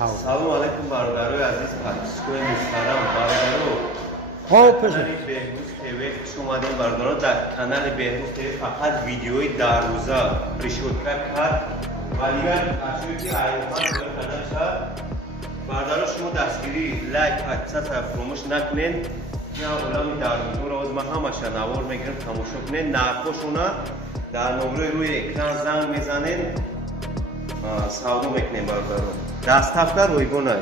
سلام علیکم برادرای عزیز پادشاهی محترم برادرو کانال بهروز تیوی خوش اومدین برادران در کانال بهروز تیوی فقط ویدیوی در روزا ریشوتکا کرد و دیگر اشیایی که ایوان کردن شد برادرو شما دستگیری لایک حتما فراموش نکنین یا اولامی در روزا رو ما همش نوار میگیریم تماشا کنین نرخوشونا در نمره روی اکران زنگ میزنین سودا میکنیم برادرو دستافکار رویگونه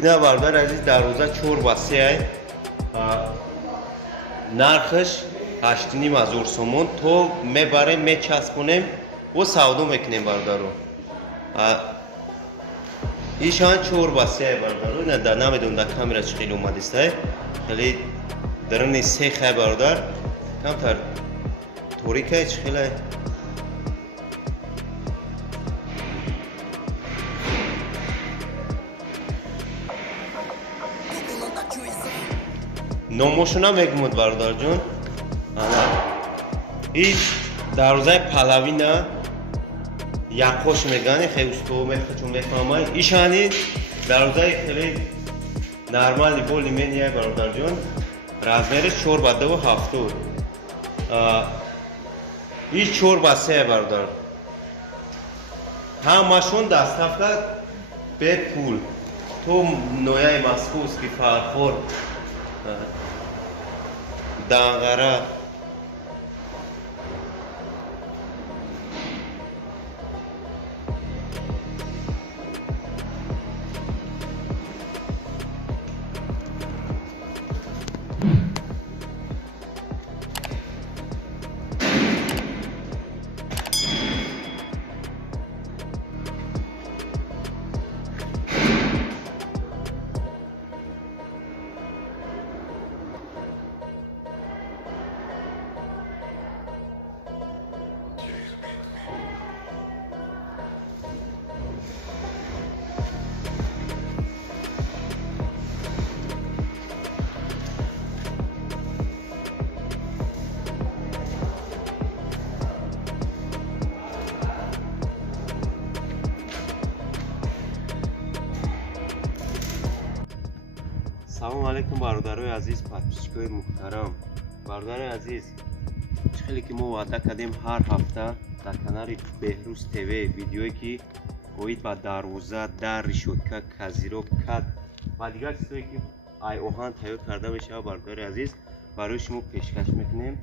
اینا برادر عزیز در روزه چور واسه نرخش 8.5 سومون تو میبریم میچسبونیم و سودا میکنیم برادرو ایشان چور واسه برادرو نه در نمیدونم در کامera چخیل اومدیست خیلی درنی سیخه برادر کمتر توریکه چخیله نموشونا میگمود برادر جون این در روزای پلاوینا یکوش میگن خیلی تو میخوام میفهمم ایشانی در روزای خیلی نرمالی بولی منیه برادر جون رازمرش 4 با 2 هفتو این 4 با 3 برادر همشون دستافکار به پول تو نویای مسکوس که فرخور دانغره سلام علیکم برادرای عزیز پادشاهی محترم برادرای عزیز خیلی که ما وعده کردیم هر هفته در کانال بهروز تیوی ویدیویی که گویید با دروازه در ریشوتکا کازیرو کات و دیگر چیزایی که ای اوهان تهیه کرده میشه برادرای عزیز برای شما پیشکش میکنیم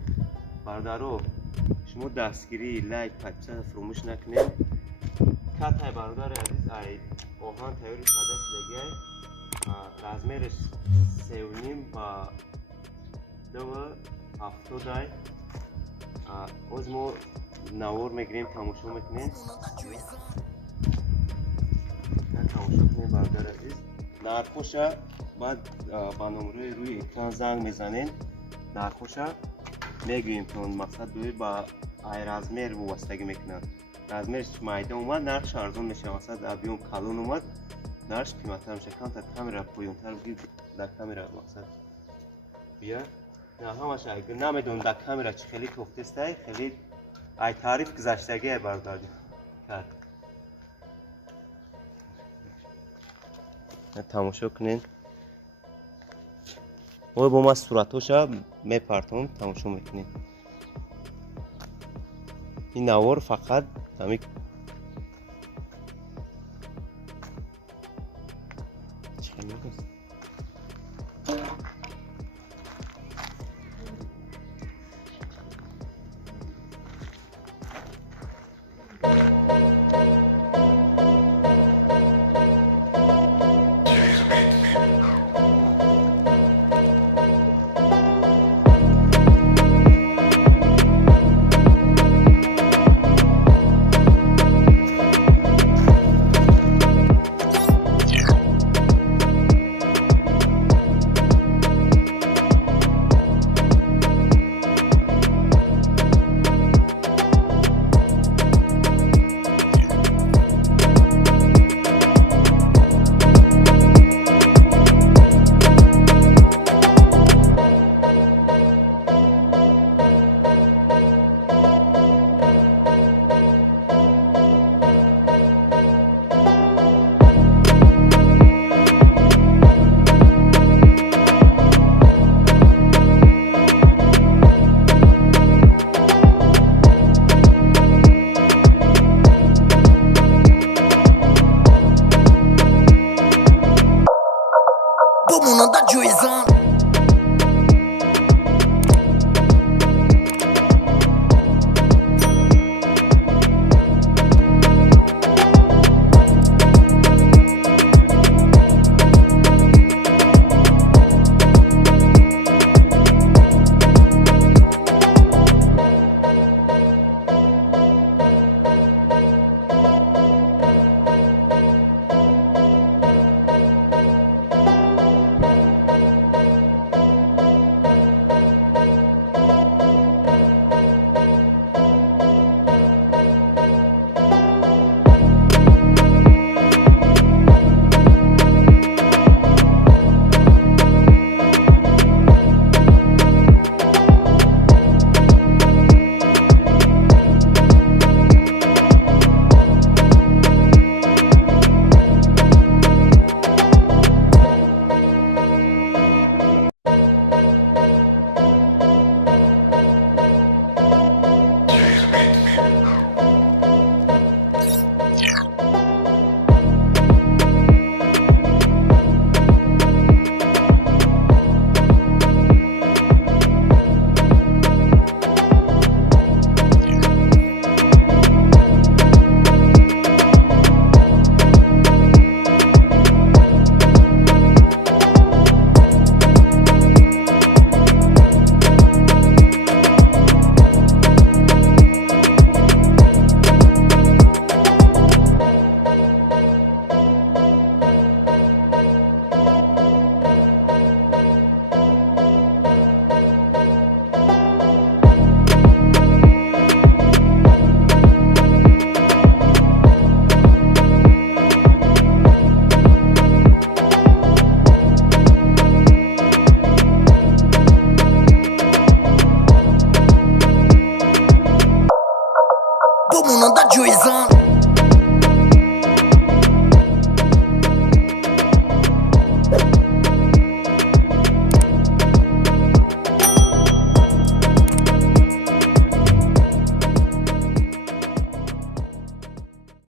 برادرو شما دستگیری لایک حتما فراموش نکنید کات های برادر عزیز ای اوهان تهیه کرده شده رازمرش 3.5 با 2 هفتو دای از ما نوار میگیریم تماشا میکنیم تماشا کنیم برادر عزیز نرخوشه بعد با نمره روی اکران زنگ میزنین نرخوشه میگوییم که اون مقصد دوی با ای رازمر وابستگی میکنن رازمرش مایده اومد نرخش ارزون میشه مثلا ابیوم کلون اومد نرش قیمت هم شکن تا کامera پایین‌تر بگیر در کامera مقصد بیا نه همش اگر نمیدونم در کامera چه خیلی توفتسته خیلی ای تعریف گذشتگی برادر کرد تماشا کنین و با ما صورتوشا میپرتم تماشا میکنین این نوار فقط همی